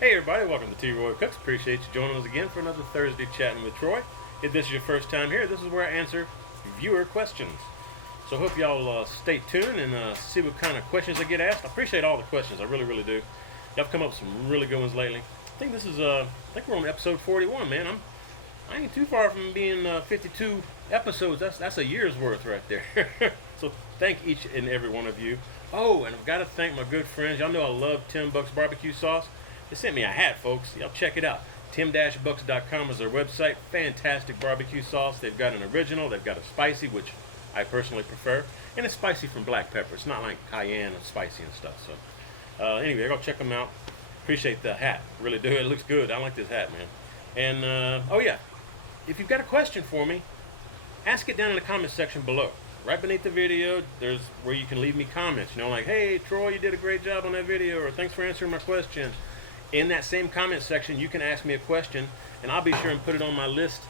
Hey everybody, welcome to T-Roy Cooks. Appreciate you joining us again for another Thursday Chatting with Troy. If this is your first time here, this is where I answer viewer questions. So I hope y'all stay tuned and see what kind of questions I get asked. I appreciate all the questions, I really do. Y'all have come up with some really good ones lately. I think this is, I think we're on episode 41, man. I ain't too far from being 52 episodes. That's a year's worth right there. So thank each and every one of you. Oh, and I've got to thank my good friends. Y'all know I love Tim Buck's barbecue sauce. They sent me a hat, folks. Y'all check it out. tim-bucks.com is their website. Fantastic barbecue sauce. They've got an original. They've got a spicy, which I personally prefer. And it's spicy from black pepper. It's not like cayenne and spicy and stuff. So anyway, go check them out. Appreciate the hat. Really do. It looks good. I like this hat, man. And, oh yeah, if you've got a question for me, ask it down in the comment section below. Right beneath the video, there's where you can leave me comments. You know, like, hey, Troy, you did a great job on that video, or thanks for answering my question. In that same comment section, you can ask me a question, and I'll be sure and put it on my list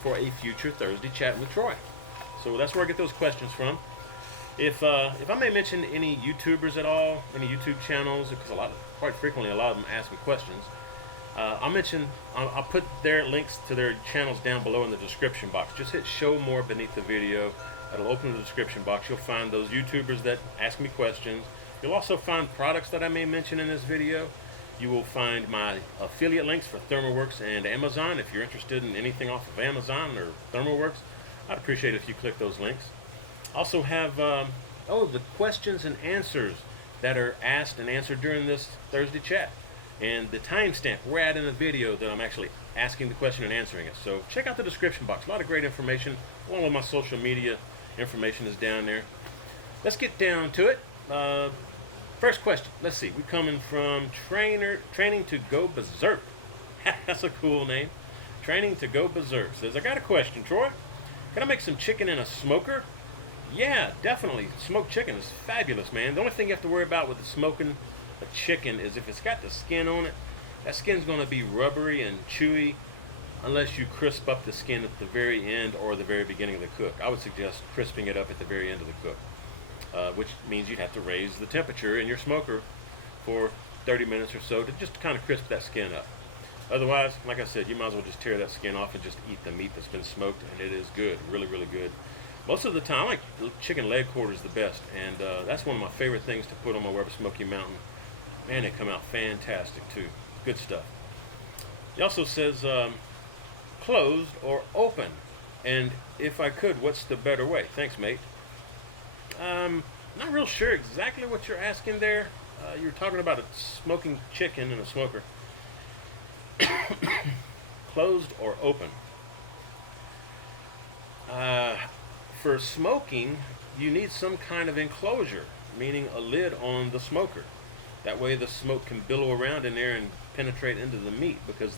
for a future Thursday Chat with Troy. So that's where I get those questions from. If I may mention any YouTubers at all, any YouTube channels, because quite frequently a lot of them ask me questions, I'll put their links to their channels down below in the description box. Just hit show more beneath the video. It'll open the description box. You'll find those YouTubers that ask me questions. You'll also find products that I may mention in this video. You will find my affiliate links for Thermoworks and Amazon. If you're interested in anything off of Amazon or Thermoworks, I'd appreciate it if you click those links. Also have the questions and answers that are asked and answered during this Thursday chat, and the timestamp we're at in the video that I'm actually asking the question and answering it. So check out the description box. A lot of great information. Along with my social media information is down there. Let's get down to it. First question. Let's see. We're coming from Training to Go Berserk. That's a cool name. Training to Go Berserk says, I got a question, Troy. Can I make some chicken in a smoker? Yeah, definitely. Smoked chicken is fabulous, man. The only thing you have to worry about with the smoking a chicken is if it's got the skin on it, that skin's going to be rubbery and chewy unless you crisp up the skin at the very end or the very beginning of the cook. I would suggest crisping it up at the very end of the cook, which means you'd have to raise the temperature in your smoker for 30 minutes or so to just kind of crisp that skin up. Otherwise, like I said, you might as well just tear that skin off and just eat the meat that's been smoked, and it is good, really good. Most of the time, I like the chicken leg quarters the best, and that's one of my favorite things to put on my Weber Smoky Mountain. Man, they come out fantastic too. Good stuff. He also says closed or open, and if I could, what's the better way? Thanks, mate. Not real sure exactly what you're asking there. You're talking about a smoking chicken in a smoker. Closed or open? For smoking, you need some kind of enclosure, meaning a lid on the smoker. That way the smoke can billow around in there and penetrate into the meat, because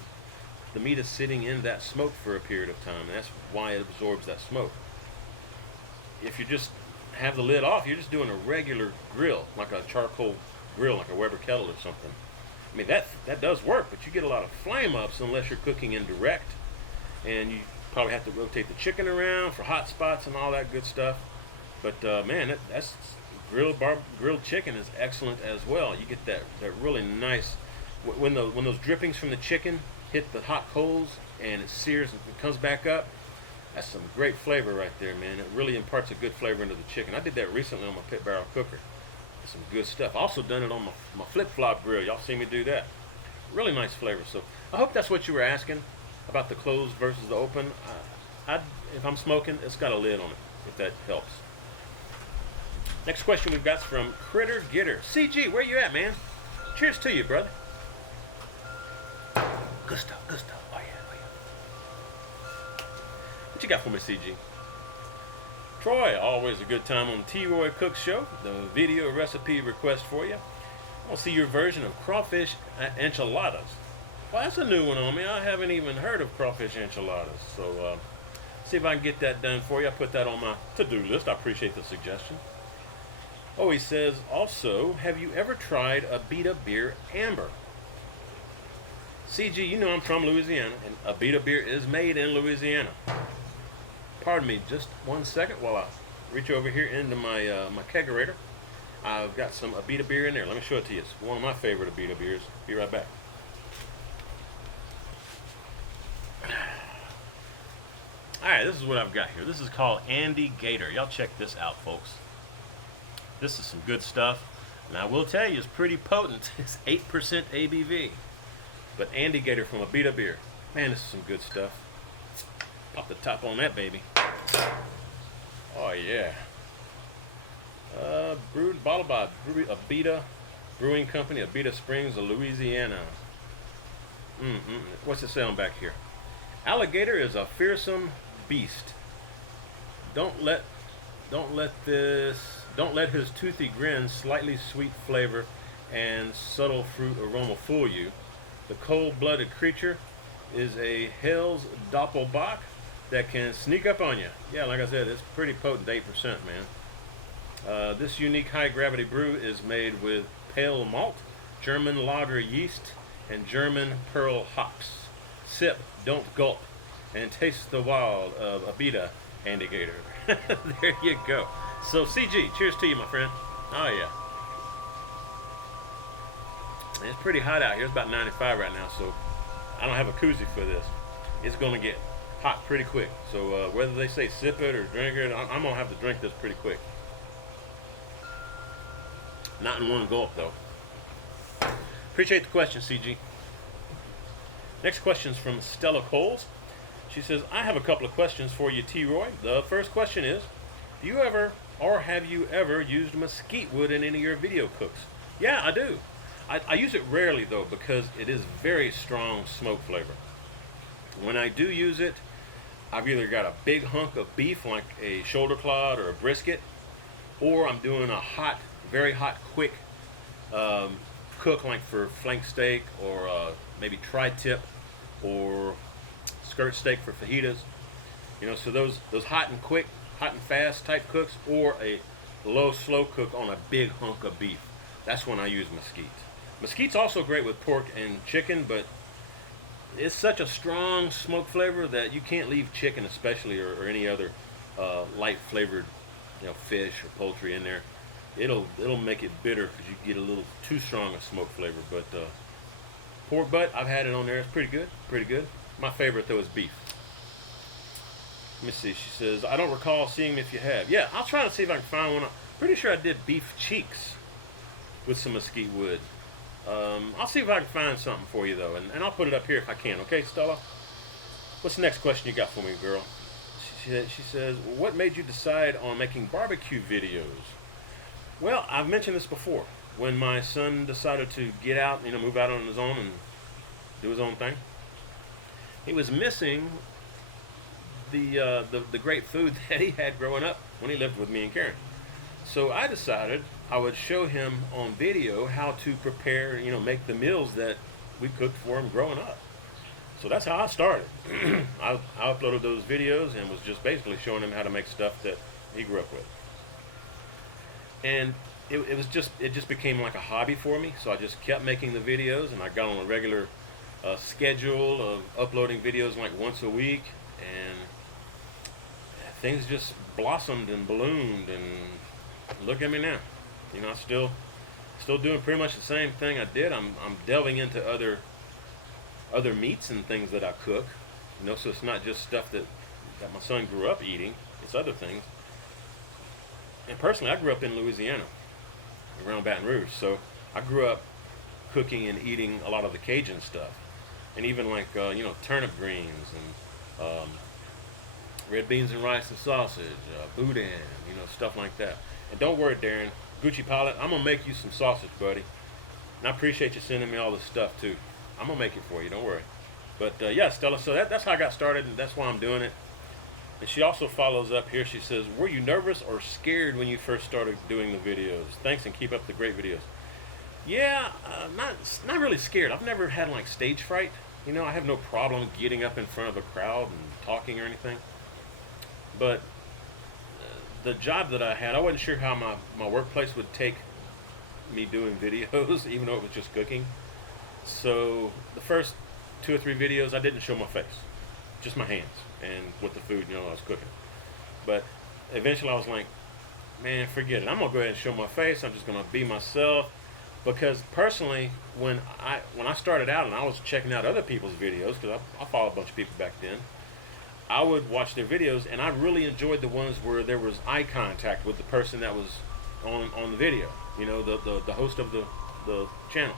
the meat is sitting in that smoke for a period of time, and that's why it absorbs that smoke. If you just have the lid off, you're just doing a regular grill, like a charcoal grill, like a Weber kettle or something. I mean, that does work, but you get a lot of flame ups unless you're cooking indirect, and you probably have to rotate the chicken around for hot spots and all that good stuff. But man, that's grilled chicken is excellent as well. You get that really nice when those drippings from the chicken hit the hot coals and it sears and it comes back up. That's some great flavor right there, man. It really imparts a good flavor into the chicken. I did that recently on my pit barrel cooker. That's some good stuff. Also done it on my flip-flop grill. Y'all see me do that. Really nice flavor. So I hope that's what you were asking about the closed versus the open. If I'm smoking, it's got a lid on it, if that helps. Next question we've got from Critter Getter. CG, where you at, man? Cheers to you, brother. Good stuff. Oh yeah. What you got for me, CG? Troy, always a good time on the T-Roy Cook Show. The video recipe request for you. I want to see your version of crawfish enchiladas. Well, that's a new one on me. I haven't even heard of crawfish enchiladas. So, see if I can get that done for you. I put that on my to-do list. I appreciate the suggestion. Oh, he says, also, have you ever tried Abita beer amber? CG, you know I'm from Louisiana, and Abita beer is made in Louisiana. Pardon me just 1 second while I reach over here into my my kegerator. I've got some Abita beer in there. Let me show it to you. It's one of my favorite Abita beers. Be right back. Alright, this is what I've got here. This is called Andy Gator. Y'all check this out, folks. This is some good stuff. And I will tell you, it's pretty potent. It's 8% ABV. But Andy Gator from Abita beer. Man, this is some good stuff. Pop the top on that baby. Oh yeah. Brewed, bottled by Abita Brewing Company, Abita Springs, Louisiana. What's it say on back here? Alligator is a fearsome beast. Don't let his toothy grin, slightly sweet flavor, and subtle fruit aroma fool you. The cold-blooded creature is a Hell's Doppelbock that can sneak up on you. Yeah, like I said, it's pretty potent, 8%, man. This unique high-gravity brew is made with pale malt, German lager yeast, and German pearl hops. Sip, don't gulp, and taste the wild of Abita Andy Gator. There you go. So CG, cheers to you, my friend. Oh yeah. And it's pretty hot out here. It's about 95 right now, so I don't have a koozie for this. It's gonna get hot pretty quick. So whether they say sip it or drink it, I'm gonna have to drink this pretty quick. Not in one gulp though. Appreciate the question, CG. Next question's from Stella Coles. She says, I have a couple of questions for you, T-Roy. The first question is, do you ever or have you ever used mesquite wood in any of your video cooks? Yeah, I do. I use it rarely though because it is very strong smoke flavor. When I do use it, I've either got a big hunk of beef like a shoulder clod or a brisket, or I'm doing a hot, very hot, quick cook like for flank steak or maybe tri-tip or skirt steak for fajitas. You know, so those hot and quick, hot and fast type cooks, or a low slow cook on a big hunk of beef. That's when I use mesquite. Mesquite's also great with pork and chicken, but it's such a strong smoke flavor that you can't leave chicken especially or any other light flavored, you know, fish or poultry in there. It'll make it bitter because you get a little too strong a smoke flavor. But pork butt, I've had it on there. It's pretty good, pretty good. My favorite though is beef. Let me see. She says, I don't recall seeing if you have. Yeah, I'll try to see if I can find one. Pretty sure I did beef cheeks with some mesquite wood. I'll see if I can find something for you though, and I'll put it up here if I can. Okay, Stella? What's the next question you got for me, girl? She says, what made you decide on making barbecue videos? Well, I've mentioned this before. When my son decided to get out, you know, move out on his own and do his own thing, he was missing the great food that he had growing up when he lived with me and Karen. So I decided I would show him on video how to prepare, you know, make the meals that we cooked for him growing up. So that's how I started. I uploaded those videos and was just basically showing him how to make stuff that he grew up with. And it just became like a hobby for me. So I just kept making the videos, and I got on a regular schedule of uploading videos like once a week, and things just blossomed and bloomed, and look at me now. You know, I'm still doing pretty much the same thing I did. I'm delving into other meats and things that I cook. You know, so it's not just stuff that my son grew up eating. It's other things. And personally, I grew up in Louisiana, around Baton Rouge. So I grew up cooking and eating a lot of the Cajun stuff, and even like you know, turnip greens and red beans and rice and sausage, boudin, you know, stuff like that. And don't worry, Darren, Gucci Pilot, I'm gonna make you some sausage, buddy. And I appreciate you sending me all this stuff too. I'm gonna make it for you, don't worry. But yeah, Stella, so that's how I got started, and that's why I'm doing it. And she also follows up here. She says, were you nervous or scared when you first started doing the videos? Thanks, and keep up the great videos. Yeah, not really scared. I've never had like stage fright. You know, I have no problem getting up in front of a crowd and talking or anything. But the job that I had, I wasn't sure how my workplace would take me doing videos, even though it was just cooking. So the first 2 or 3 videos, I didn't show my face, just my hands and with the food, you know, I was cooking. But eventually I was like, man, forget it. I'm gonna go ahead and show my face. I'm just gonna be myself. Because personally, when I started out and I was checking out other people's videos, because I followed a bunch of people back then, I would watch their videos, and I really enjoyed the ones where there was eye contact with the person that was on the video. You know, the host of the channel.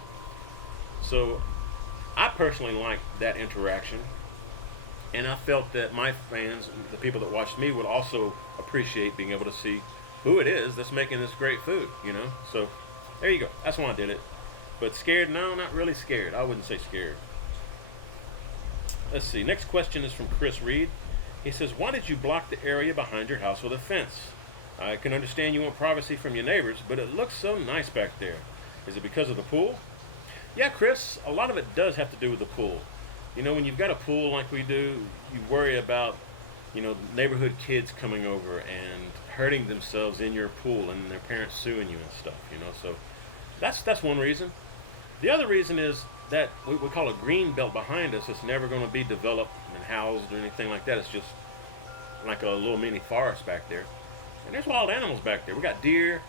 So I personally liked that interaction, and I felt that my fans, the people that watched me, would also appreciate being able to see who it is that's making this great food, you know. So there you go. That's why I did it. But scared? No, not really scared. I wouldn't say scared. Let's see. Next question is from Chris Reed. He says, why did you block the area behind your house with a fence? I can understand you want privacy from your neighbors, but it looks so nice back there. Is it because of the pool? Yeah, Chris, a lot of it does have to do with the pool. You know, when you've got a pool like we do, you worry about, you know, neighborhood kids coming over and hurting themselves in your pool and their parents suing you and stuff, you know. So that's one reason. The other reason is that we call a green belt behind us. It's never going to be developed and housed or anything like that. It's just like a little mini forest back there. And there's wild animals back there. We got deer.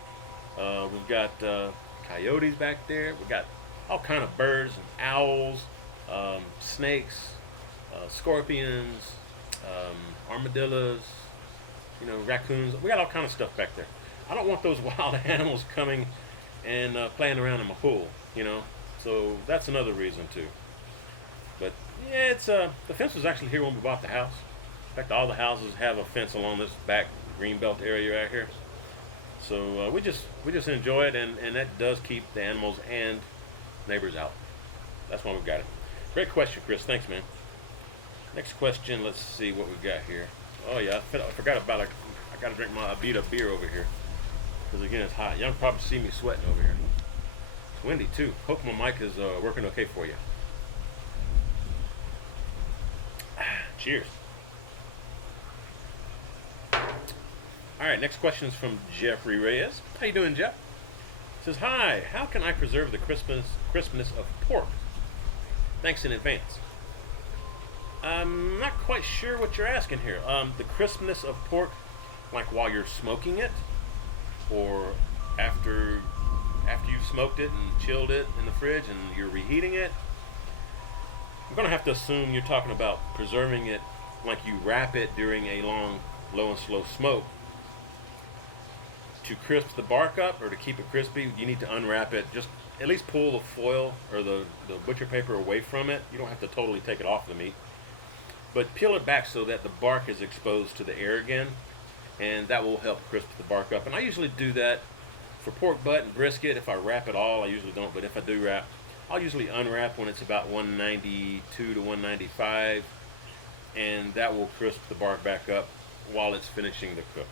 We've got coyotes back there. We got all kind of birds and owls, snakes, scorpions, armadillos, you know, raccoons. We got all kind of stuff back there. I don't want those wild animals coming and playing around in my pool, you know. So that's another reason too. But yeah, it's the fence was actually here when we bought the house. In fact, all the houses have a fence along this back greenbelt area right here. So we just enjoy it, and that does keep the animals and neighbors out. That's why we've got it. Great question, Chris. Thanks, man. Next question. Let's see what we got here. Oh yeah, I forgot about it. I got to drink my Abita beer over here because again it's hot. Y'all can probably see me sweating over here. It's windy too. Hope my mic is working okay for you. Cheers. All right, next question is from Jeffrey Reyes. How you doing, Jeff? It says, hi, how can I preserve the crispness of pork? Thanks in advance. I'm not quite sure what you're asking here. The crispness of pork, like while you're smoking it, or after you've smoked it and chilled it in the fridge and you're reheating it. I'm going to have to assume you're talking about preserving it like you wrap it during a long, low and slow smoke. To crisp the bark up or to keep it crispy, you need to unwrap it. Just at least pull the foil or the butcher paper away from it. You don't have to totally take it off the meat. But peel it back so that the bark is exposed to the air again, and that will help crisp the bark up. And I usually do that for pork butt and brisket. If I wrap it all, I usually don't, but if I do wrap, I'll usually unwrap when it's about 192 to 195, and that will crisp the bark back up while it's finishing the cook.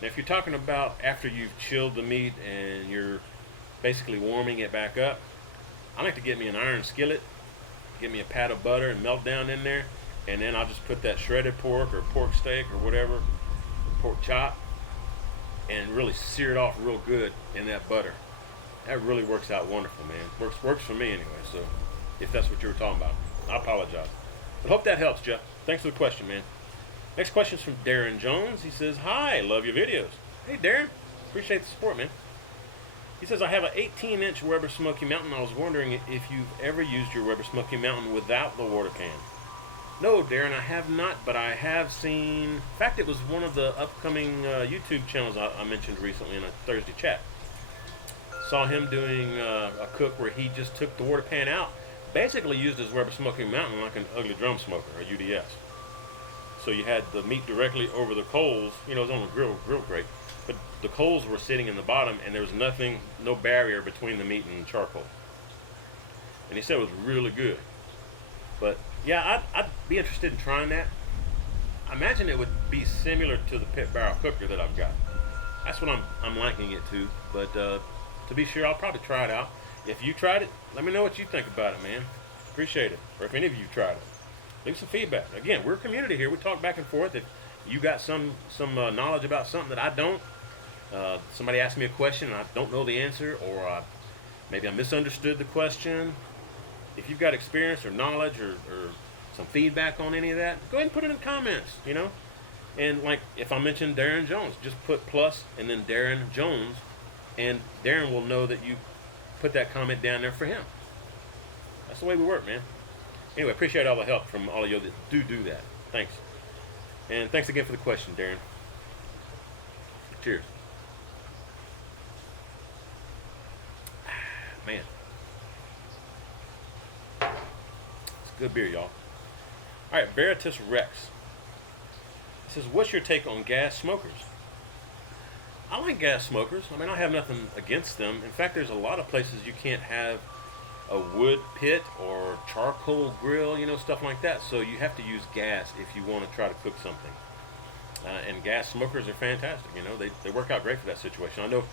Now, if you're talking about after you've chilled the meat and you're basically warming it back up, I like to get me an iron skillet, get me a pat of butter and melt down in there, and then I'll just put that shredded pork or pork steak or whatever, pork chop, and really sear it off real good in that butter. That really works out wonderful, man. Works for me anyway, so if that's what you were talking about. I apologize. But hope that helps, Jeff. Thanks for the question, man. Next question is from Darren Jones. He says, hi, love your videos. Hey, Darren. Appreciate the support, man. He says, I have an 18-inch Weber Smoky Mountain. I was wondering if you've ever used your Weber Smoky Mountain without the water can. No, Darren, I have not, but I have seen... In fact, it was one of the upcoming YouTube channels I mentioned recently in a Thursday chat. Saw him doing a cook where he just took the water pan out, basically used his Weber Smoky Mountain like an ugly drum smoker, a UDS. So you had the meat directly over the coals. You know, it was on a grill grate, but the coals were sitting in the bottom, and there was nothing, no barrier between the meat and the charcoal. And he said it was really good. But yeah, I'd be interested in trying that. I imagine it would be similar to the pit barrel cooker that I've got. That's what I'm liking it to. But to be sure, I'll probably try it out. If you tried it, let me know what you think about it, man. Appreciate it. Or if any of you tried it, leave some feedback. Again, we're a community here. We talk back and forth. If you got some knowledge about something that I don't, somebody asked me a question and I don't know the answer, or maybe I misunderstood the question. If you've got experience or knowledge or some feedback on any of that, go ahead and put it in the comments, you know. And like if I mentioned Darren Jones, just put plus and then Darren Jones, and Darren will know that you put that comment down there for him. That's the way we work, man. Anyway, appreciate all the help from all of you that do that. Thanks. And thanks again for the question, Darren. Cheers. Man. It's good beer, y'all. Alright, Veritas Rex. It says, what's your take on gas smokers? I like gas smokers. I mean, I have nothing against them. In fact, there's a lot of places you can't have a wood pit or charcoal grill, you know, stuff like that. So you have to use gas if you want to try to cook something. And gas smokers are fantastic. You know, they work out great for that situation. I know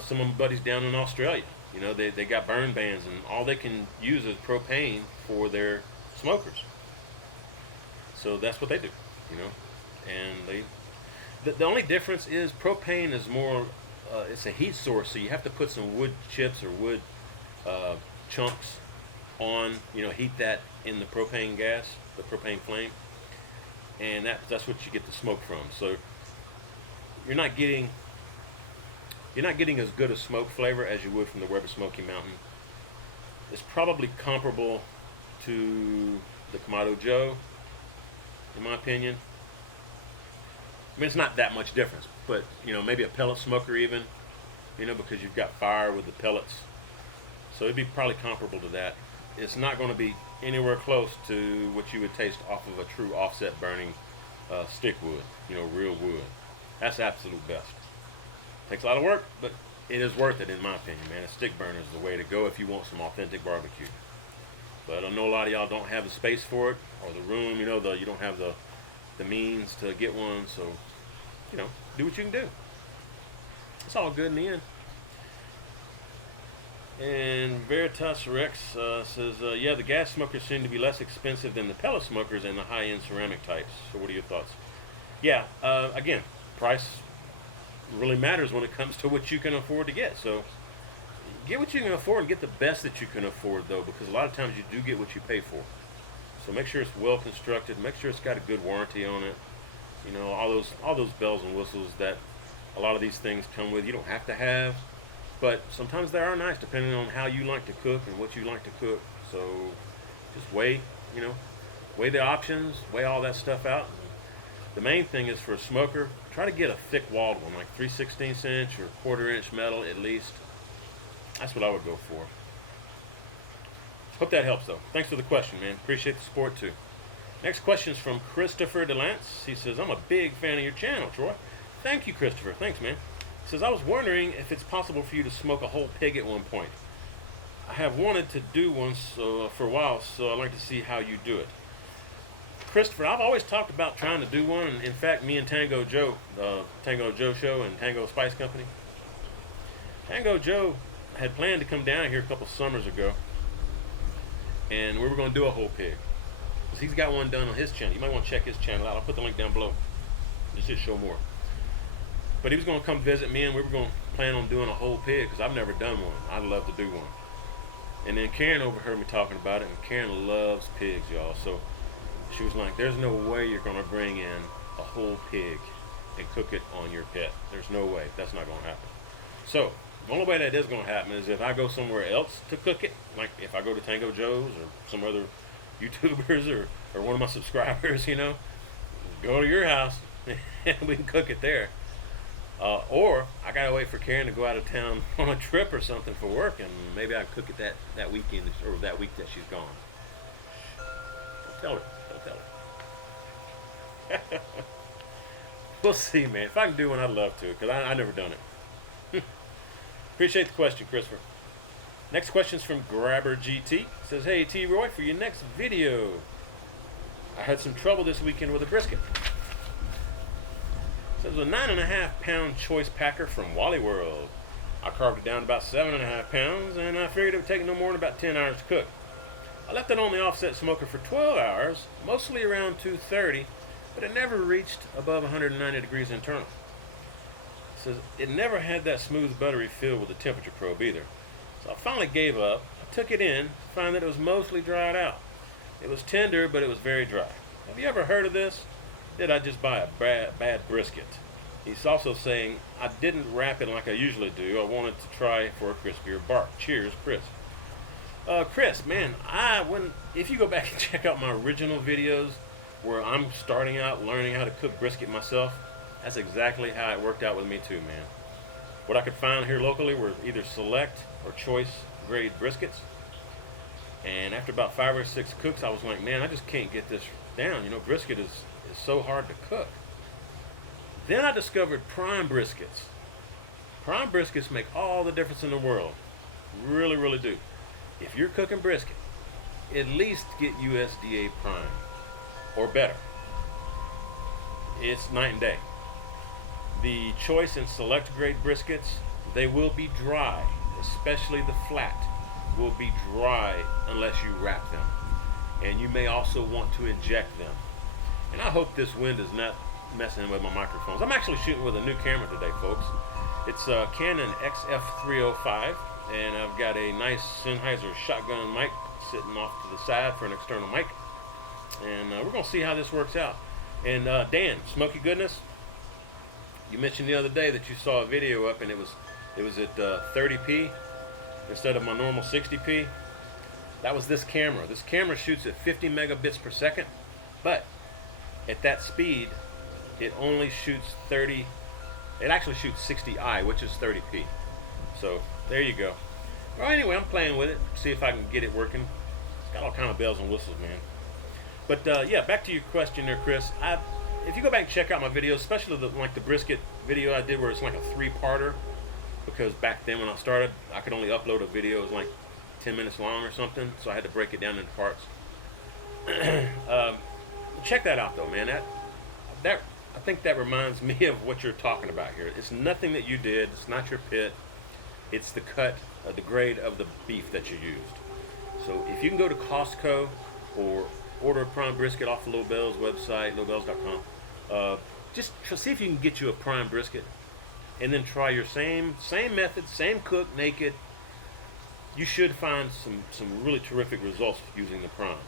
some of my buddies down in Australia, you know, they got burn bans and all they can use is propane for their smokers. So that's what they do, you know. And the only difference is propane is more, it's a heat source, so you have to put some wood chips or wood chunks on, you know, heat that in the propane gas, the propane flame, and that's what you get the smoke from. So you're not getting as good a smoke flavor as you would from the Weber Smoky Mountain. It's probably comparable to the Kamado Joe, in my opinion. I mean, it's not that much difference, but, you know, maybe a pellet smoker even, you know, because you've got fire with the pellets. So it'd be probably comparable to that. It's not going to be anywhere close to what you would taste off of a true offset burning stick wood, you know, real wood. That's the absolute best. Takes a lot of work, but it is worth it in my opinion, man. A stick burner is the way to go if you want some authentic barbecue. But I know a lot of y'all don't have the space for it or the room, you know, you don't have the means to get one, so, you know, do what you can do. It's all good in the end. And Veritas Rex says, yeah, the gas smokers seem to be less expensive than the pellet smokers and the high-end ceramic types. So what are your thoughts? Yeah, again, price really matters when it comes to what you can afford to get. So get what you can afford and get the best that you can afford, though, because a lot of times you do get what you pay for. So make sure it's well constructed. Make sure it's got a good warranty on it. You know, all those bells and whistles that a lot of these things come with. You don't have to have, but sometimes they are nice depending on how you like to cook and what you like to cook. So just weigh the options, weigh all that stuff out. The main thing is for a smoker, try to get a thick walled one, like 3/16 inch or 1/4 inch metal at least. That's what I would go for. Hope that helps, though. Thanks for the question, man. Appreciate the support, too. Next question is from Christopher DeLance. He says, I'm a big fan of your channel, Troy. Thank you, Christopher. Thanks, man. He says, I was wondering if it's possible for you to smoke a whole pig at one point. I have wanted to do one for a while, so I'd like to see how you do it. Christopher, I've always talked about trying to do one. In fact, me and Tango Joe, the Tango Joe Show and Tango Spice Company, Tango Joe had planned to come down here a couple summers ago, and we were going to do a whole pig. Because he's got one done on his channel. You might want to check his channel out. I'll put the link down below. Just to show more. But he was going to come visit me, and we were going to plan on doing a whole pig, because I've never done one. I'd love to do one. And then Karen overheard me talking about it, and Karen loves pigs, y'all. So she was like, there's no way you're going to bring in a whole pig and cook it on your pit. There's no way. That's not going to happen. So the only way that is going to happen is if I go somewhere else to cook it, like if I go to Tango Joe's or some other YouTubers or one of my subscribers, you know, go to your house and we can cook it there. Or I got to wait for Karen to go out of town on a trip or something for work, and maybe I cook it that weekend or that week that she's gone. Don't tell her. Don't tell her. We'll see, man. If I can do one, I'd love to, because I've never done it. Appreciate the question, Christopher. Next question is from Grabber GT. It says, hey, T-Roy, for your next video, I had some trouble this weekend with a brisket. It says, a 9.5 pound choice packer from Wally World. I carved it down to about 7.5 pounds, and I figured it would take no more than about 10 hours to cook. I left it on the offset smoker for 12 hours, mostly around 230, but it never reached above 190 degrees internal. It says it never had that smooth buttery feel with the temperature probe either. So I finally gave up. I took it in, found that it was mostly dried out. It was tender, but it was very dry. Have you ever heard of this? Did I just buy a bad brisket? He's also saying, I didn't wrap it like I usually do. I wanted to try for a crispier bark. Cheers, Chris. Chris, man, if you go back and check out my original videos, where I'm starting out learning how to cook brisket myself, that's exactly how it worked out with me too, man. What I could find here locally were either select or choice grade briskets. And after about 5 or 6 cooks, I was like, man, I just can't get this down. You know, brisket is so hard to cook. Then I discovered prime briskets. Prime briskets make all the difference in the world. Really, really do. If you're cooking brisket, at least get USDA prime or better. It's night and day. The choice and select grade briskets, they will be dry, especially the flat will be dry unless you wrap them. And you may also want to inject them. And I hope this wind is not messing with my microphones. I'm actually shooting with a new camera today, folks. It's a Canon XF305, and I've got a nice Sennheiser shotgun mic sitting off to the side for an external mic. And we're going to see how this works out. And Dan, Smoky Goodness, you mentioned the other day that you saw a video up and it was at 30p instead of my normal 60p. That was this camera. This camera shoots at 50 megabits per second, but at that speed, it only shoots 30. It actually shoots 60i, which is 30p. So there you go. Well, anyway, I'm playing with it, see if I can get it working. It's got all kind of bells and whistles, man. But yeah, back to your question there, Chris. If you go back and check out my videos, especially like the brisket video I did where it's like a 3-parter, because back then when I started, I could only upload a video that was like 10 minutes long or something, so I had to break it down into parts. Check that out though, man. I think that reminds me of what you're talking about here. It's nothing that you did. It's not your pit. It's the cut, the grade of the beef that you used. So if you can go to Costco or order a prime brisket off the Little Bells website, littlebells.com, just see if you can get you a prime brisket, and then try your same method, same cook, naked. You should find some really terrific results using the prime.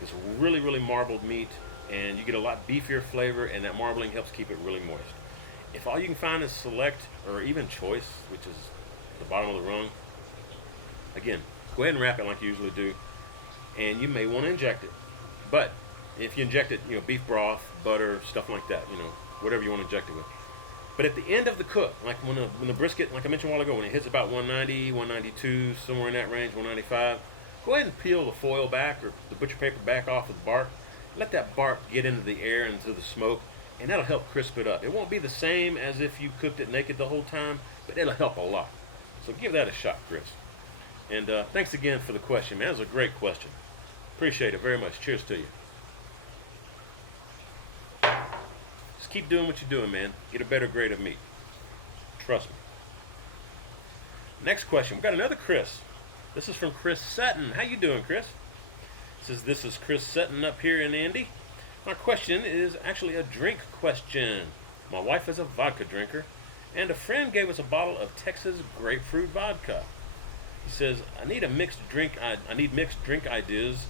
It's really, really marbled meat, and you get a lot beefier flavor, and that marbling helps keep it really moist. If all you can find is select or even choice, which is the bottom of the rung, again, go ahead and wrap it like you usually do, and you may want to inject it. But if you inject it, beef broth, butter, stuff like that, whatever you want to inject it with. But at the end of the cook, like when the brisket, like I mentioned a while ago, when it hits about 190, 192, somewhere in that range, 195, go ahead and peel the foil back or the butcher paper back off of the bark. Let that bark get into the air and into the smoke, and that'll help crisp it up. It won't be the same as if you cooked it naked the whole time, but it'll help a lot. So give that a shot, Chris. And thanks again for the question, man. That was a great question. Appreciate it very much. Cheers to you. Just keep doing what you're doing, man. Get a better grade of meat. Trust me. Next question. We've got another Chris. This is from Chris Sutton. How you doing, Chris? Says this is Chris Sutton up here in Indy. My question is actually a drink question. My wife is a vodka drinker, and a friend gave us a bottle of Texas Grapefruit Vodka. He says, I need mixed drink ideas.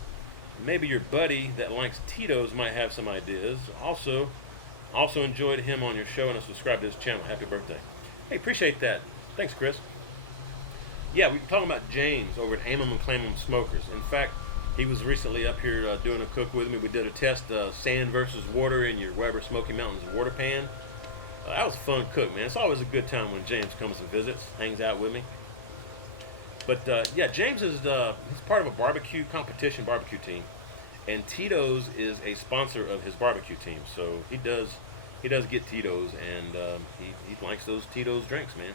Maybe your buddy that likes Tito's might have some ideas. Also enjoyed him on your show, and I subscribed to his channel. Happy birthday. Hey, appreciate that. Thanks, Chris. Yeah, we were talking about James over at Aim'em and Claim'em Smokers. In fact, he was recently up here doing a cook with me. We did a test, sand versus water in your Weber Smoky Mountains water pan. That was a fun cook, man. It's always a good time when James comes and visits, hangs out with me. But yeah, James is he's part of a barbecue competition barbecue team, and Tito's is a sponsor of his barbecue team. So he does get Tito's, and he likes those Tito's drinks, man.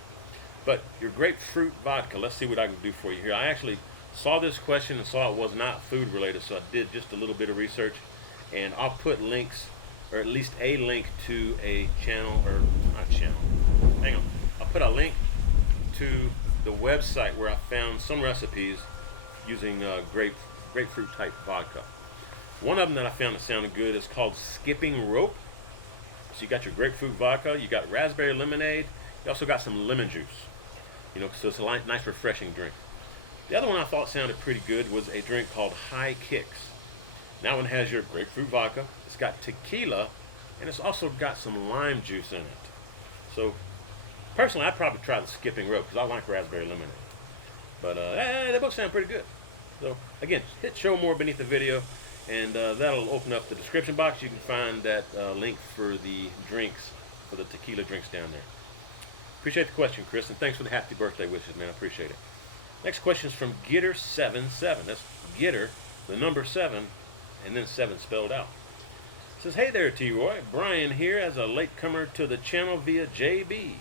But your grapefruit vodka, let's see what I can do for you here. I actually saw this question and saw it was not food related, so I did just a little bit of research, and I'll put links, or at least a link to a channel, or not channel. Hang on, I'll put a link to the website where I found some recipes using grapefruit type vodka. One of them that I found that sounded good is called Skipping Rope. So you got your grapefruit vodka, you got raspberry lemonade, you also got some lemon juice. So it's a nice refreshing drink. The other one I thought sounded pretty good was a drink called High Kicks. That one has your grapefruit vodka, it's got tequila, and it's also got some lime juice in it. So personally, I'd probably try the Skipping Rope because I like raspberry lemonade. But they both sound pretty good. So again, hit show more beneath the video. And that'll open up the description box. You can find that link for the drinks, for the tequila drinks down there. Appreciate the question, Chris, and thanks for the happy birthday wishes, man. I appreciate it. Next question is from Gitter77. That's Gitter, the number 7, and then 7 spelled out. It says, hey there, T-Roy. Brian here as a latecomer to the channel via JB.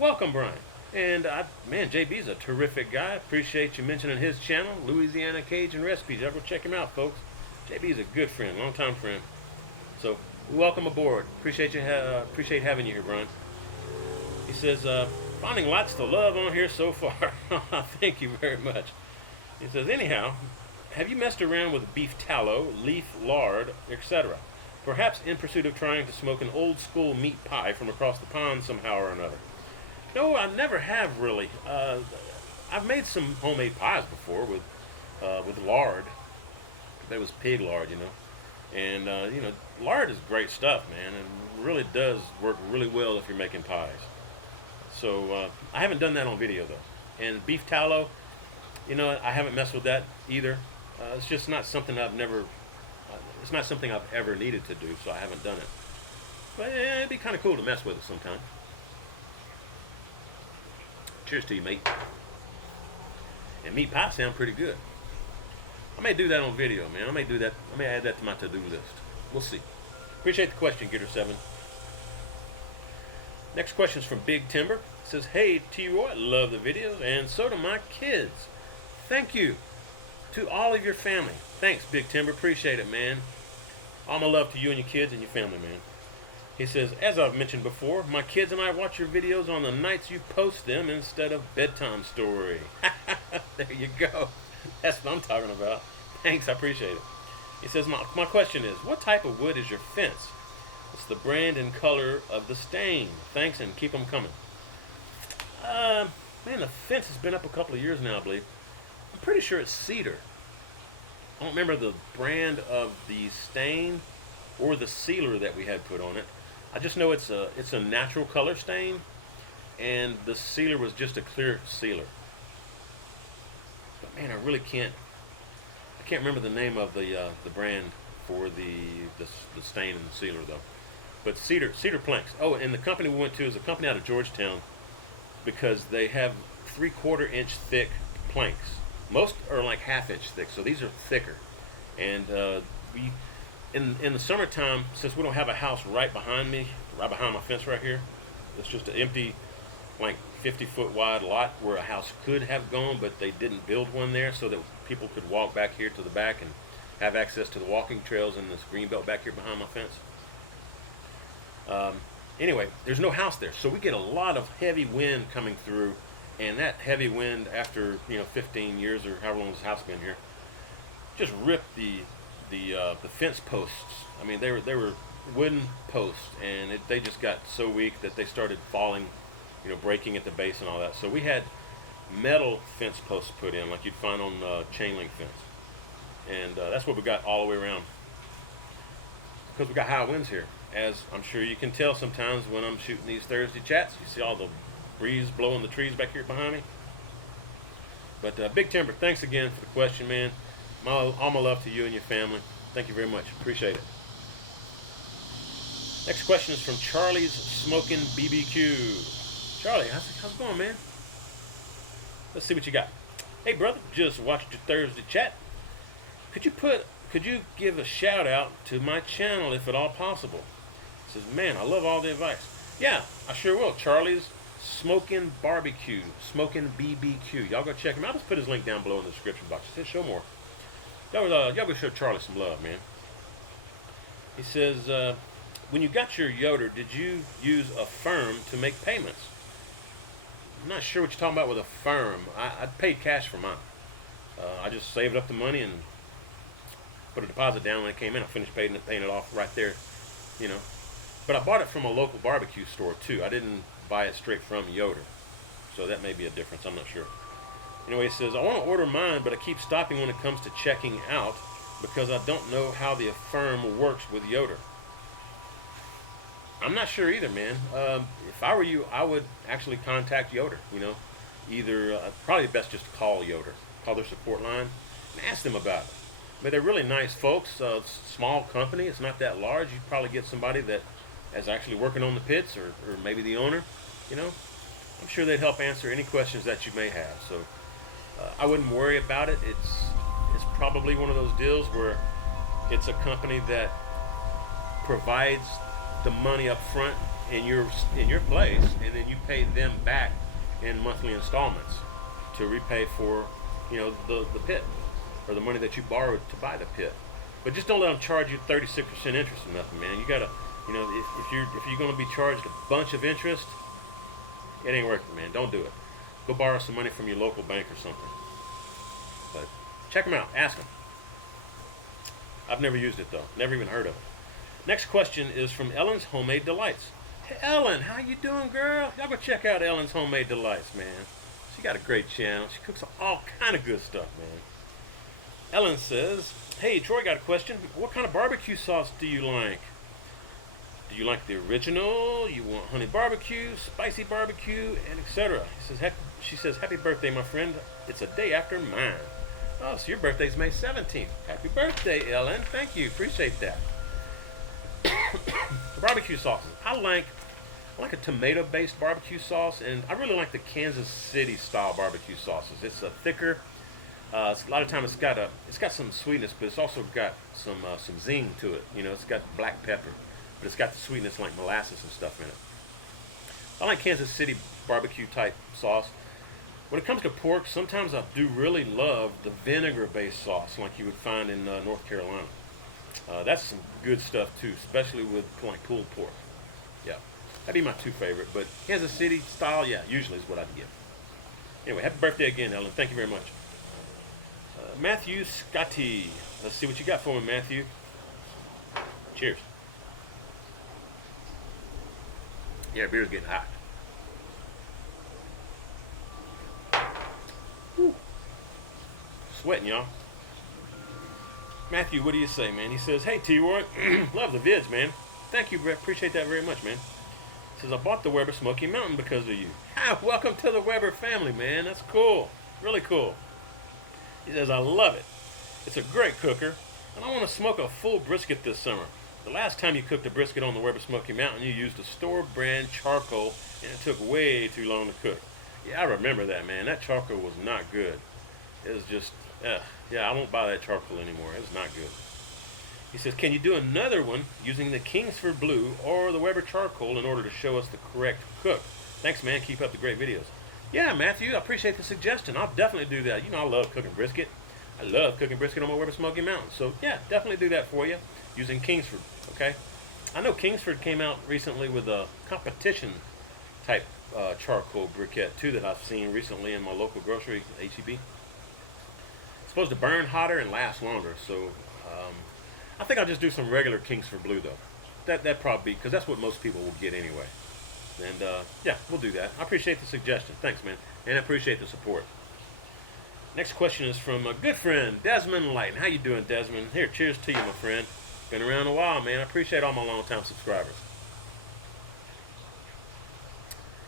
Welcome, Brian. And, man, JB's a terrific guy. Appreciate you mentioning his channel, Louisiana Cajun Recipes. Y'all go check him out, folks. JB's a good friend, long-time friend. So, welcome aboard. Appreciate having you here, Brian. He says, finding lots to love on here so far. Thank you very much. He says, anyhow, have you messed around with beef tallow, leaf lard, etc.? Perhaps in pursuit of trying to smoke an old-school meat pie from across the pond somehow or another. No, I never have really. I've made some homemade pies before with lard. That was pig lard, you know. And, lard is great stuff, man, and really does work really well if you're making pies. So, I haven't done that on video, though. And beef tallow, I haven't messed with that either. It's just not something it's not something I've ever needed to do, so I haven't done it. But it'd be kind of cool to mess with it sometime. Cheers to you, mate. And meat pie sound pretty good. I may do that on video, man. I may add that to my to-do list. We'll see. Appreciate the question, Gitter7. Next question is from Big Timber. It says, hey, T-Roy, love the videos, and so do my kids. Thank you to all of your family. Thanks, Big Timber. Appreciate it, man. All my love to you and your kids and your family, man. He says, as I've mentioned before, my kids and I watch your videos on the nights you post them instead of bedtime story. There you go. That's what I'm talking about. Thanks, I appreciate it. He says, my question is, what type of wood is your fence? What's the brand and color of the stain? Thanks, and keep them coming. Man, the fence has been up a couple of years now, I believe. I'm pretty sure it's cedar. I don't remember the brand of the stain or the sealer that we had put on it. I just know it's a natural color stain, and the sealer was just a clear sealer. But man, I can't remember the name of the brand for the stain and the sealer though. But cedar planks. Oh, and the company we went to is a company out of Georgetown, because they have 3/4 inch thick planks. Most are like 1/2 inch thick, so these are thicker. And we in the summertime, since we don't have a house right behind my fence right here, it's just an empty, like 50-foot wide lot where a house could have gone, but they didn't build one there so that people could walk back here to the back and have access to the walking trails in this green belt back here behind my fence. Anyway, there's no house there, so we get a lot of heavy wind coming through, and that heavy wind, after 15 years or however long this house has been here, just ripped the fence posts. I mean, they were wooden posts, and they just got so weak that they started falling, breaking at the base and all that. So we had metal fence posts put in, like you'd find on chain link fence, and that's what we got all the way around, because we got high winds here. As I'm sure you can tell sometimes when I'm shooting these Thursday chats, you see all the breeze blowing the trees back here behind me. But Big Timber, thanks again for the question, man. All my love to you and your family. Thank you very much. Appreciate it. Next question is from Charlie's Smoking BBQ. Charlie, how's it going, man? Let's see what you got. Hey, brother, just watched your Thursday chat. Could you give a shout out to my channel if at all possible? He says, man, I love all the advice. Yeah, I sure will. Charlie's Smoking Barbecue, Smoking BBQ. Y'all go check him out. I'll just put his link down below in the description box. He says, show more. Y'all go show Charlie some love, man. He says, when you got your Yoder, did you use Affirm to make payments? I'm not sure what you're talking about with Affirm. I paid cash for mine. I just saved up the money and put a deposit down when it came in. I finished paying it off right there, But I bought it from a local barbecue store too. I didn't buy it straight from Yoder, so that may be a difference. I'm not sure. Anyway, he says, I want to order mine, but I keep stopping when it comes to checking out because I don't know how the Affirm works with Yoder. I'm not sure either, man. If I were you, I would actually contact Yoder. Either probably best just to call Yoder, call their support line, and ask them about it. but they're really nice folks. Small company, it's not that large. You'd probably get somebody that is actually working on the pits, or maybe the owner. You know, I'm sure they'd help answer any questions that you may have. So I wouldn't worry about it. It's probably one of those deals where it's a company that provides the money up front in your place, and then you pay them back in monthly installments to repay for, you know, the pit, or the money that you borrowed to buy the pit. But just don't let them charge you 36% interest or nothing, man. You gotta, you know, if you're gonna be charged a bunch of interest, it ain't worth it, man. Don't do it. Go borrow some money from your local bank or something. But check them out. Ask them. I've never used it though. Never even heard of it. Next question is from Ellen's Homemade Delights. Hey Ellen, how you doing, girl? Y'all go check out Ellen's Homemade Delights, man. She got a great channel. She cooks all kind of good stuff, man. Ellen says, hey, Troy, got a question. What kind of barbecue sauce do you like? Do you like the original? You want honey barbecue, spicy barbecue, and etc.? She says, happy birthday, my friend. It's a day after mine. Oh, so your birthday's May 17th. Happy birthday, Ellen. Thank you. Appreciate that. The barbecue sauces. I like a tomato-based barbecue sauce, and I really like the Kansas City style barbecue sauces. It's a thicker. A lot of times it's got some sweetness, but it's also got some zing to it. You know, it's got black pepper, but it's got the sweetness like molasses and stuff in it. I like Kansas City barbecue type sauce. When it comes to pork, sometimes I do really love the vinegar-based sauce like you would find in North Carolina. That's some good stuff too, especially with like pulled pork. Yeah, that'd be my two favorite. But Kansas City style, yeah, usually is what I'd give. Anyway, happy birthday again, Ellen. Thank you very much. Matthew Scotty. Let's see what you got for me, Matthew. Cheers. Yeah, beer's getting hot. Whew. Sweating, y'all. Matthew, what do you say, man? He says, hey, T-Roy, love the vids, man. Thank you, appreciate that very much, man. He says, I bought the Weber Smoky Mountain because of you. Ah, welcome to the Weber family, man. That's cool. Really cool. He says, I love it. It's a great cooker, and I want to smoke a full brisket this summer. The last time you cooked a brisket on the Weber Smoky Mountain, you used a store brand charcoal, and it took way too long to cook. Yeah, I remember that, man. That charcoal was not good. It was just, yeah, I won't buy that charcoal anymore. It was not good. He says, can you do another one using the Kingsford Blue or the Weber charcoal in order to show us the correct cook? Thanks, man. Keep up the great videos. Yeah, Matthew, I appreciate the suggestion. I'll definitely do that. You know, I love cooking brisket. I love cooking brisket on my Weber Smoky Mountain. So, yeah, definitely do that for you using Kingsford, okay? I know Kingsford came out recently with a competition type charcoal briquette, too, that I've seen recently in my local grocery, H-E-B. It's supposed to burn hotter and last longer, so I think I'll just do some regular Kingsford Blue, though. That probably, because that's what most people will get anyway. And, yeah, we'll do that. I appreciate the suggestion. Thanks, man. And I appreciate the support. Next question is from a good friend, Desmond Lighton. How you doing, Desmond? Here, cheers to you, my friend. Been around a while, man. I appreciate all my long-time subscribers.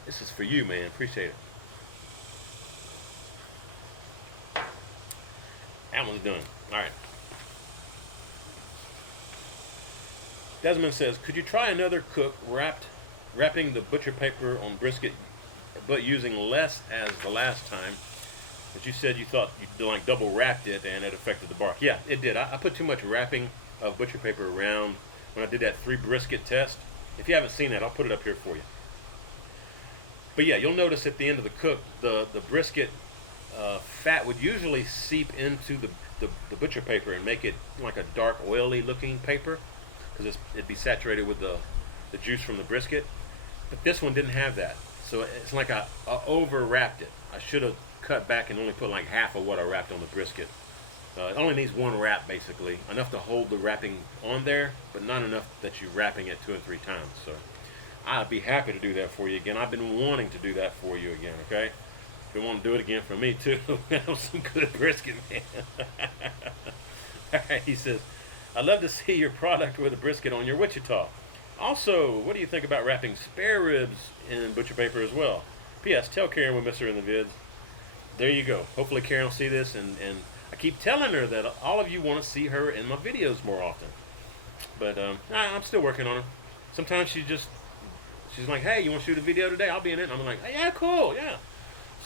This is for you, man. Appreciate it. That one's done. All right. Desmond says, could you try another cook wrapping the butcher paper on brisket, but using less as the last time? But you said you thought you like double wrapped it and it affected the bark. Yeah, it did. I put too much wrapping of butcher paper around when I did that 3 brisket test. If you haven't seen that, I'll put it up here for you. But yeah, you'll notice at the end of the cook, the brisket fat would usually seep into the butcher paper and make it like a dark, oily looking paper, because it'd be saturated with the juice from the brisket. But this one didn't have that. So it's like I over wrapped it. I should have cut back and only put like half of what I wrapped on the brisket. It only needs 1 wrap, basically. Enough to hold the wrapping on there, but not enough that you're wrapping it 2 and 3 times. So I'd be happy to do that for you again. I've been wanting to do that for you again, okay? If you want to do it again for me, too, have some good brisket, man. All right, he says, I'd love to see your product with a brisket on your Wichita. Also, what do you think about wrapping spare ribs in butcher paper as well? P.S. Tell Karen we miss her in the vids. There you go. Hopefully Karen will see this, and I keep telling her that all of you want to see her in my videos more often. But I'm still working on her. Sometimes she's like, hey, you want to shoot a video today? I'll be in it. And I'm like, hey, yeah, cool, yeah.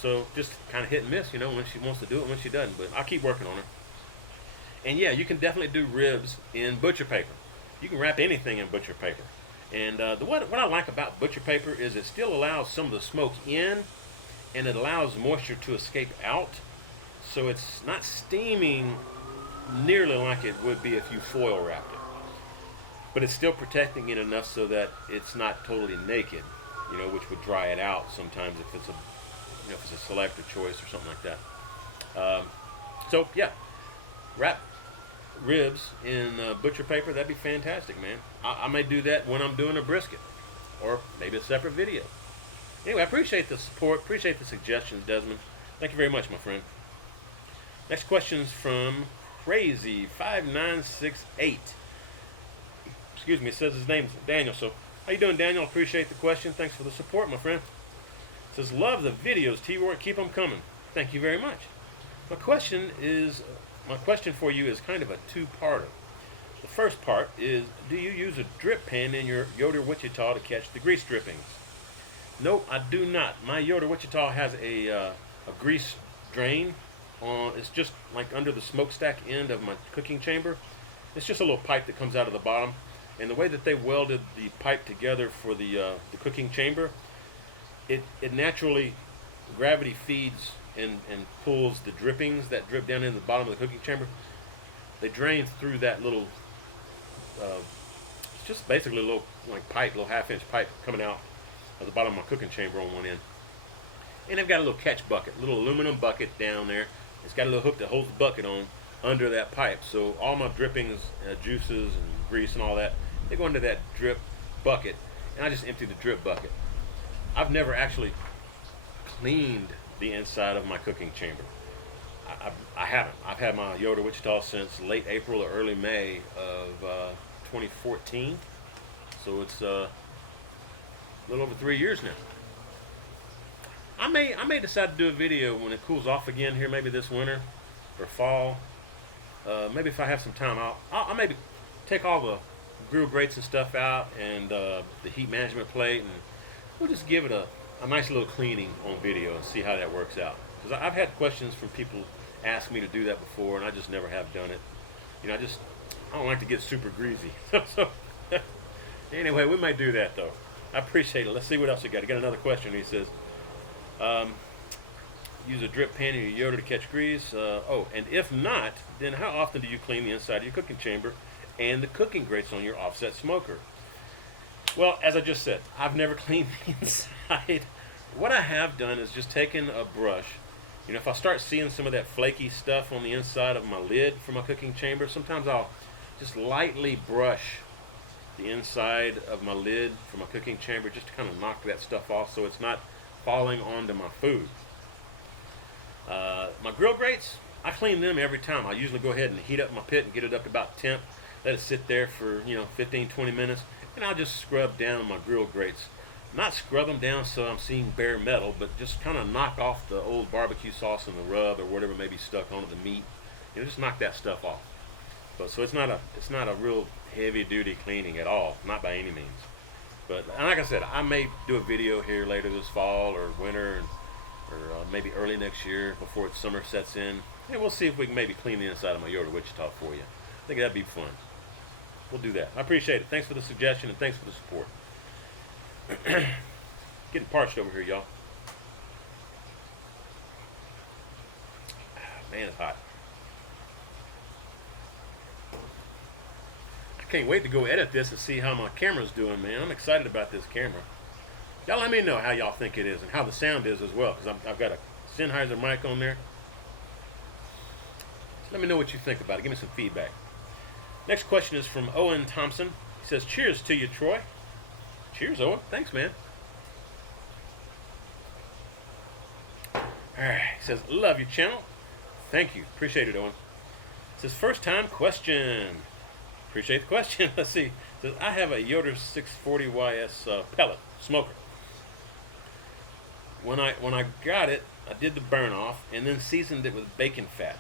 So just kind of hit and miss, when she wants to do it, when she doesn't. But I'll keep working on her. And yeah, you can definitely do ribs in butcher paper. You can wrap anything in butcher paper. And what I like about butcher paper is it still allows some of the smoke in, and it allows moisture to escape out. So it's not steaming nearly like it would be if you foil wrapped it. But it's still protecting it enough so that it's not totally naked, which would dry it out sometimes if it's a selector choice or something like that. So yeah, wrap ribs in butcher paper. That'd be fantastic, man. I may do that when I'm doing a brisket, or maybe a separate video. Anyway, I appreciate the support, appreciate the suggestions, Desmond. Thank you very much, my friend. Next question's from Crazy5968. Excuse me, it says his name's Daniel. So, how you doing, Daniel? Appreciate the question. Thanks for the support, my friend. It says, love the videos, T-Roy. Keep them coming. Thank you very much. My question for you is kind of a two-parter. The first part is, do you use a drip pan in your Yoder Wichita to catch the grease drippings? Nope, I do not. My Yoder Wichita has a grease drain. It's just like under the smokestack end of my cooking chamber. It's just a little pipe that comes out of the bottom. And the way that they welded the pipe together for the cooking chamber, it naturally gravity feeds and pulls the drippings that drip down in the bottom of the cooking chamber. They drain through that little, it's just basically a little little half-inch pipe coming out of the bottom of my cooking chamber on one end. And they've got a little catch bucket, a little aluminum bucket down there. It's got a little hook that holds the bucket on under that pipe. So all my drippings, juices and grease and all that, they go into that drip bucket, and I just empty the drip bucket. I've never actually cleaned the inside of my cooking chamber. I haven't. I've had my Yoder Wichita since late April or early May of 2014. So it's a little over 3 years now. I may decide to do a video when it cools off again here, maybe this winter or fall. Maybe if I have some time, I'll maybe take all the grill grates and stuff out and the heat management plate, and we'll just give it a nice little cleaning on video and see how that works out. Because I've had questions from people ask me to do that before, and I just never have done it. I don't like to get super greasy. So anyway, we might do that though. I appreciate it. Let's see what else we got. I got another question. He says, use a drip pan in your Yoder to catch grease. And if not, then how often do you clean the inside of your cooking chamber and the cooking grates on your offset smoker? Well, as I just said, I've never cleaned the inside. What I have done is just taken a brush. If I start seeing some of that flaky stuff on the inside of my lid for my cooking chamber, sometimes I'll just lightly brush the inside of my lid for my cooking chamber just to kind of knock that stuff off so it's not falling onto my food. My grill grates, I clean them every time. I usually go ahead and heat up my pit and get it up to about temp. Let it sit there for 15-20 minutes, and I'll just scrub down my grill grates. Not scrub them down so I'm seeing bare metal, but just kind of knock off the old barbecue sauce and the rub or whatever may be stuck onto the meat. Just knock that stuff off. So it's not a real heavy duty cleaning at all, not by any means. But like I said, I may do a video here later this fall or winter, or maybe early next year before summer sets in, and we'll see if we can maybe clean the inside of my Yoder Wichita for you. I think that'd be fun. We'll do that. I appreciate it. Thanks for the suggestion and thanks for the support. Getting parched over here, y'all. Man, it's hot. I can't wait to go edit this and see how my camera's doing, man. I'm excited about this camera. Y'all let me know how y'all think it is and how the sound is as well, because I've got a Sennheiser mic on there. So let me know what you think about it. Give me some feedback. Next question is from Owen Thompson. He says, cheers to you, Troy. Cheers, Owen. Thanks, man. Alright, he says, love your channel. Thank you. Appreciate it, Owen. It says, first time question. Appreciate the question. Let's see. It says, I have a Yoder YS640 pellet smoker. When I got it, I did the burn off and then seasoned it with bacon fat.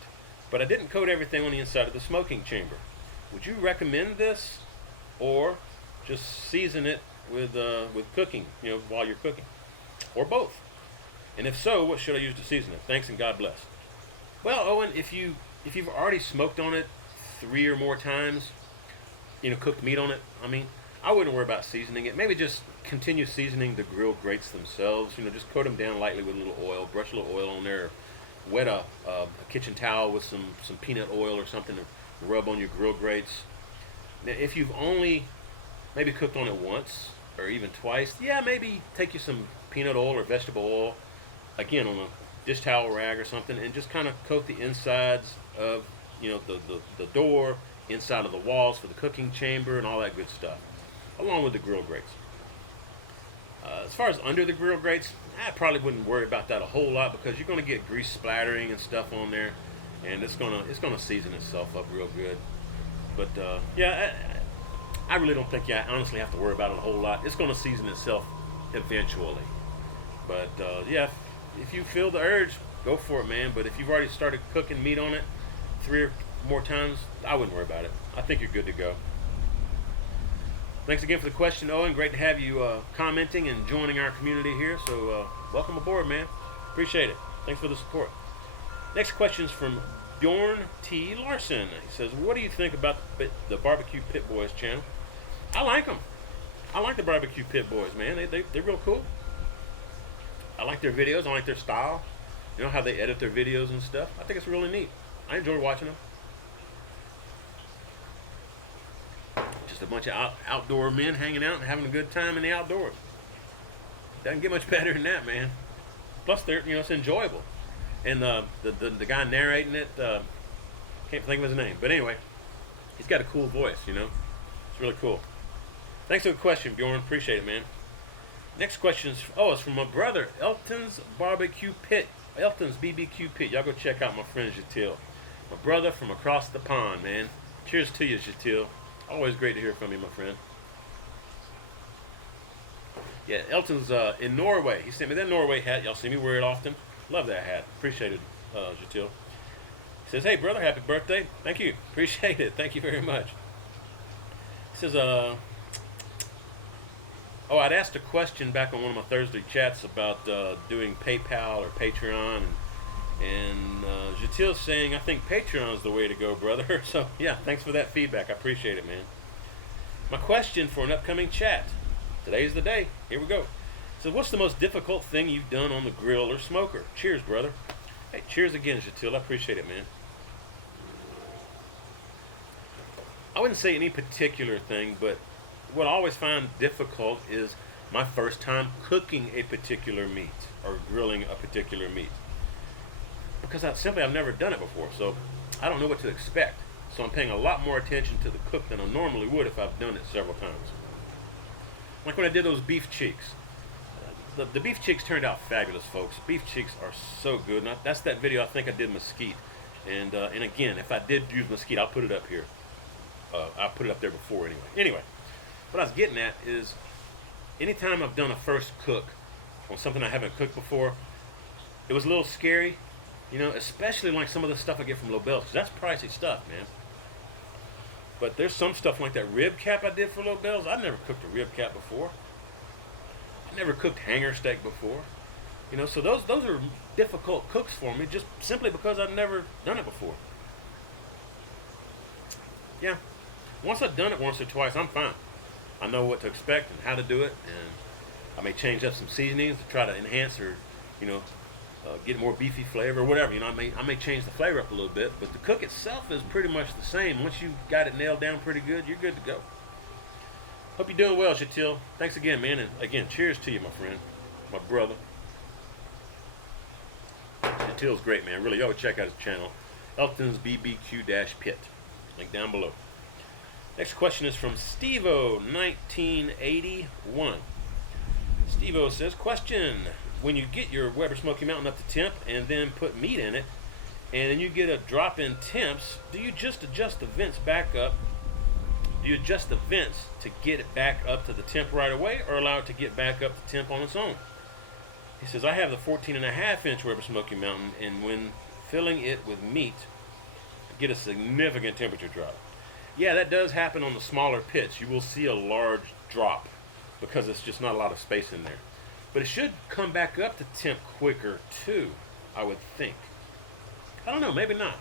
but I didn't coat everything on the inside of the smoking chamber. Would you recommend this, or just season it with cooking, while you're cooking, or both? And if so, what should I use to season it? Thanks and God bless. Well, Owen, if you've already smoked on it 3 or more times, cooked meat on it, I wouldn't worry about seasoning it. Maybe just continue seasoning the grill grates themselves. Just coat them down lightly with a little oil, brush a little oil on there, wet a kitchen towel with some peanut oil or something to rub on your grill grates. Now, if you've only maybe cooked on it once or even twice, maybe take you some peanut oil or vegetable oil, again on a dish towel rag or something, and just kind of coat the insides of the door, inside of the walls for the cooking chamber and all that good stuff, along with the grill grates. As far as under the grill grates, I probably wouldn't worry about that a whole lot, because you're going to get grease splattering and stuff on there, and it's gonna season itself up real good. But I really don't think you honestly have to worry about it a whole lot. It's going to season itself eventually. But if you feel the urge, go for it, man. But if you've already started cooking meat on it 3 or more times, I wouldn't worry about it. I think you're good to go. Thanks again for the question, Owen. Great to have you commenting and joining our community here. So welcome aboard, man. Appreciate it. Thanks for the support. Next question is from Bjorn T. Larson. He says, what do you think about the BBQ Pit Boys channel? I like them. I like the BBQ Pit Boys, man. They're real cool. I like their videos. I like their style. How they edit their videos and stuff. I think it's really neat. I enjoy watching them. Just a bunch of outdoor men hanging out and having a good time in the outdoors. Doesn't get much better than that, man. Plus, it's enjoyable. And the guy narrating it, can't think of his name. But anyway, he's got a cool voice, It's really cool. Thanks for the question, Bjorn. Appreciate it, man. Next question is, it's from my brother, Elton's BBQ Pit. Elton's BBQ Pit. Y'all go check out my friend Jatil. My brother from across the pond, man. Cheers to you, Jatil. Always great to hear from you, my friend. Yeah, Elton's in Norway. He sent me that Norway hat. Y'all see me wear it often. Love that hat. Appreciate it, Jatil. He says, hey, brother, happy birthday. Thank you. Appreciate it. Thank you very much. He says, I'd asked a question back on one of my Thursday chats about doing PayPal or Patreon. And Jatil's saying, I think Patreon's the way to go, brother. So, yeah, thanks for that feedback. I appreciate it, man. My question for an upcoming chat. Today's the day. Here we go. So, what's the most difficult thing you've done on the grill or smoker? Cheers, brother. Hey, cheers again, Jatil. I appreciate it, man. I wouldn't say any particular thing, but what I always find difficult is my first time cooking a particular meat or grilling a particular meat. Because I've never done it before, so I don't know what to expect. So I'm paying a lot more attention to the cook than I normally would if I've done it several times. Like when I did those beef cheeks. The beef cheeks turned out fabulous, folks. Beef cheeks are so good. And that's that video I think I did Mesquite. And again, if I did use Mesquite, I'll put it up here. I'll put it up there before anyway. Anyway, what I was getting at is anytime I've done a first cook on something I haven't cooked before, it was a little scary, especially like some of the stuff I get from Lobel's, because that's pricey stuff, man. But there's some stuff like that rib cap I did for Lobel's. I've never cooked a rib cap before. I never cooked hanger steak before. So those are difficult cooks for me, just simply because I've never done it before. Yeah. Once I've done it once or twice, I'm fine. I know what to expect and how to do it, and I may change up some seasonings to try to enhance or, get more beefy flavor or whatever. I may change the flavor up a little bit, but the cook itself is pretty much the same. Once you've got it nailed down pretty good, you're good to go. Hope you're doing well, Jatil. Thanks again, man, and again, cheers to you, my friend, my brother. Jatil's great, man. Really, y'all would check out his channel, Elton's BBQ-Pit. Link down below. Next question is from Stevo 1981. Stevo says, question: when you get your Weber Smoky Mountain up to temp and then put meat in it, and then you get a drop in temps, do you just adjust the vents back up? Do you adjust the vents to get it back up to the temp right away, or allow it to get back up to temp on its own? He says, I have the 14.5-inch Weber Smoky Mountain, and when filling it with meat, get a significant temperature drop. Yeah, that does happen on the smaller pits. You will see a large drop because it's just not a lot of space in there. But it should come back up to temp quicker too, I would think. I don't know, maybe not.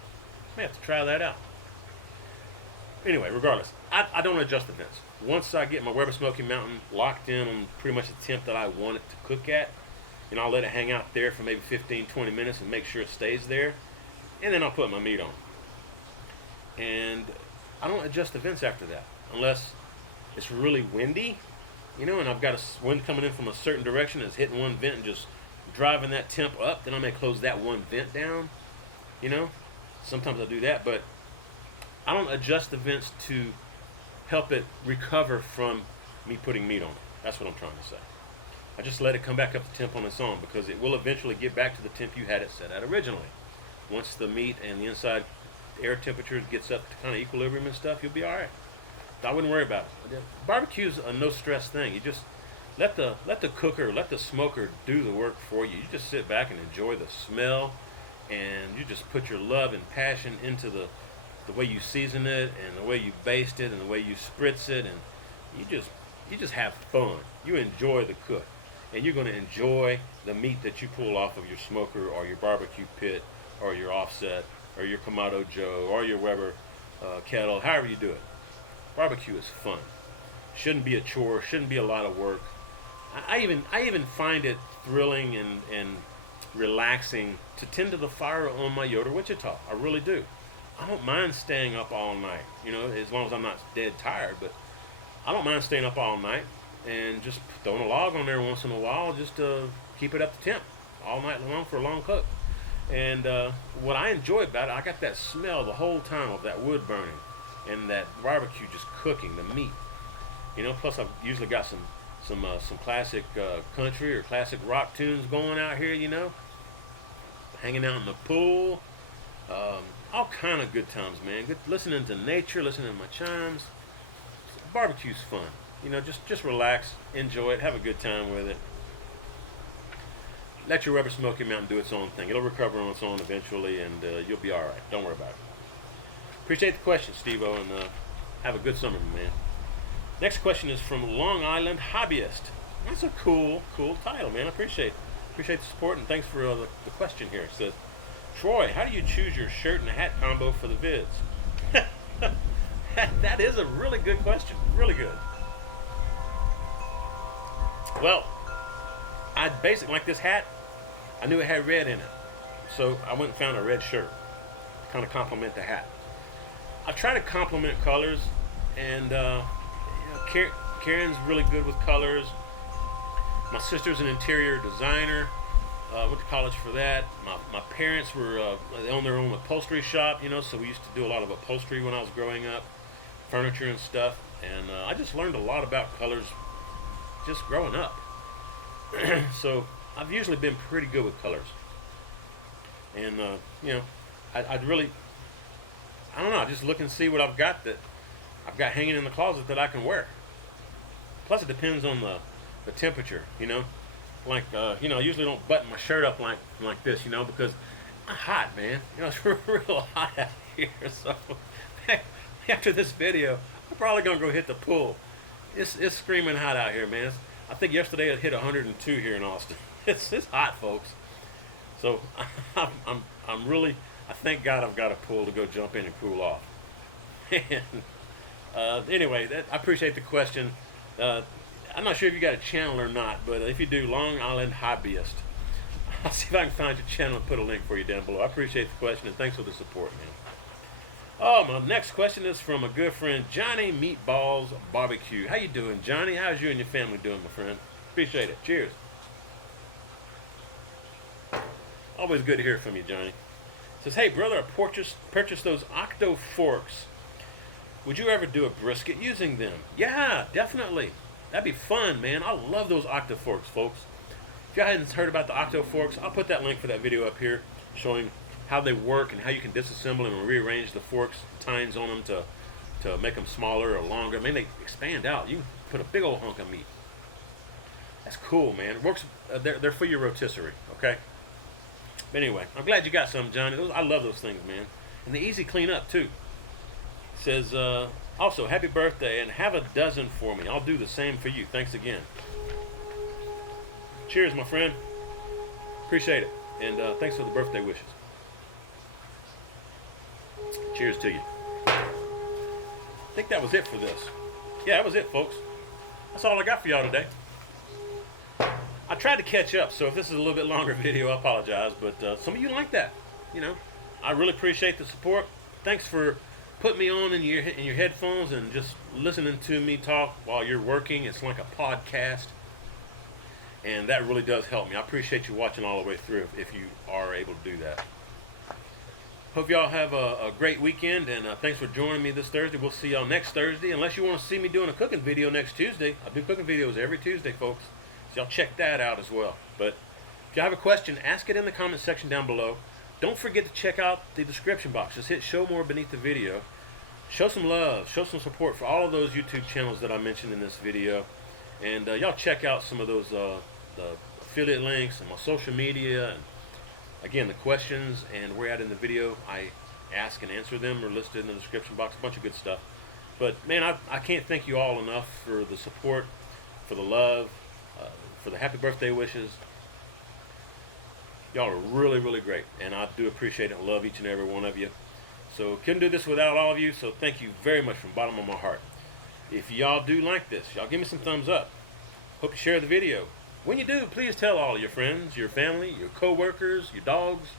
May have to try that out. Anyway, regardless, I don't adjust the vents. Once I get my Weber Smoky Mountain locked in on pretty much the temp that I want it to cook at, I'll let it hang out there for maybe 15, 20 minutes and make sure it stays there. And then I'll put my meat on. And I don't adjust the vents after that unless it's really windy, and I've got a wind coming in from a certain direction that's hitting one vent and just driving that temp up. Then I may close that one vent down. Sometimes I do that, but I don't adjust the vents to help it recover from me putting meat on it. That's what I'm trying to say. I just let it come back up to temp on its own because it will eventually get back to the temp you had it set at originally. Once the meat and the inside air temperature gets up to kind of equilibrium and stuff, you'll be all right. I wouldn't worry about it. Barbecue's a no stress thing. You just let the cooker, let the smoker do the work for you. You just sit back and enjoy the smell, and you just put your love and passion into the way you season it and the way you baste it and the way you spritz it, and you just have fun. You enjoy the cook, and you're going to enjoy the meat that you pull off of your smoker or your barbecue pit or your offset or your Kamado Joe or your Weber kettle, however you do it. Barbecue is fun. Shouldn't be a chore. Shouldn't be a lot of work. I even find it thrilling and relaxing to tend to the fire on my Yoder Wichita. I really do. I don't mind staying up all night, as long as I'm not dead tired. But I don't mind staying up all night and just throwing a log on there once in a while just to keep it up to temp all night long for a long cook. And what I enjoy about it, I got that smell the whole time of that wood burning and that barbecue just cooking the meat. Plus I've usually got some classic country or classic rock tunes going out here, hanging out in the pool. All kind of good times, man. Good listening to nature, listening to my chimes. Barbecue's fun. Just relax, enjoy it, have a good time with it. Let your Weber Smoky Mountain do its own thing. It'll recover on its own eventually, and you'll be all right. Don't worry about it. Appreciate the question, Steve-O, and have a good summer, man. Next question is from Long Island Hobbyist. That's a cool title, man. I appreciate the support, and thanks for the question here. It says, Troy, how do you choose your shirt and hat combo for the vids? That is a really good question. Really good. Well, I basically, like this hat, I knew it had red in it. So I went and found a red shirt to kind of complement the hat. I try to complement colors, and Karen's really good with colors. My sister's an interior designer. Went to college for that. My parents were they own their own upholstery shop, so we used to do a lot of upholstery when I was growing up, furniture and stuff. And I just learned a lot about colors just growing up. So I've usually been pretty good with colors. And I'd really, I don't know, just look and see what I've got hanging in the closet that I can wear. Plus it depends on the temperature, Like, I usually don't button my shirt up like this, because I'm hot, man. It's real hot out here. So after this video, I'm probably going to go hit the pool. It's screaming hot out here, man. I think yesterday it hit 102 here in Austin. It's hot, folks. So I'm really, I thank God I've got a pool to go jump in and cool off. And anyway, I appreciate the question. I'm not sure if you got a channel or not, but if you do, Long Island Hobbyist. I'll see if I can find your channel and put a link for you down below. I appreciate the question, and thanks for the support, man. Oh, my next question is from a good friend, Johnny Meatballs Barbecue. How you doing, Johnny? How's you and your family doing, my friend? Appreciate it. Cheers. Always good to hear from you, Johnny. Says, hey, brother, I purchased those Octoforks. Would you ever do a brisket using them? Yeah, definitely. That'd be fun, man. I love those Octoforks, folks. If you hadn't heard about the Octoforks, I'll put that link for that video up here showing how they work and how you can disassemble them and rearrange the forks, tines on them to make them smaller or longer. I mean, they expand out. You can put a big old hunk of meat. That's cool, man. It works. They're for your rotisserie, okay? But anyway, I'm glad you got some, Johnny. I love those things, man. And the easy cleanup too. It says, also, happy birthday, and have a dozen for me. I'll do the same for you. Thanks again. Cheers, my friend. Appreciate it. And thanks for the birthday wishes. Cheers to you. I think that was it for this. Yeah, that was it, folks. That's all I got for y'all today. I tried to catch up, so if this is a little bit longer video, I apologize. But some of you like that. You know, I really appreciate the support. Thanks for putting me on in your headphones and just listening to me talk while you're working. It's like a podcast. And that really does help me. I appreciate you watching all the way through if you are able to do that. Hope y'all have a great weekend, and thanks for joining me this Thursday. We'll see y'all next Thursday, unless you want to see me doing a cooking video next Tuesday. I do cooking videos every Tuesday, folks, so y'all check that out as well. But if you have a question, ask it in the comment section down below. Don't forget to check out the description box. Just hit show more beneath the video. Show some love, show some support for all of those YouTube channels that I mentioned in this video. And y'all check out some of those the affiliate links and my social media, and again, the questions and where at in the video I ask and answer them are listed in the description box. A bunch of good stuff. But man, I can't thank you all enough for the support, for the love, for the happy birthday wishes. Y'all are really, really great, and I do appreciate it and love each and every one of you. So couldn't do this without all of you, so thank you very much from the bottom of my heart. If y'all do like this, y'all give me some thumbs up. Hope you share the video. When you do, please tell all your friends, your family, your co-workers, your dogs.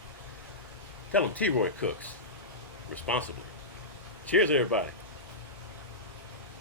Tell them T-Roy cooks responsibly. Cheers, everybody.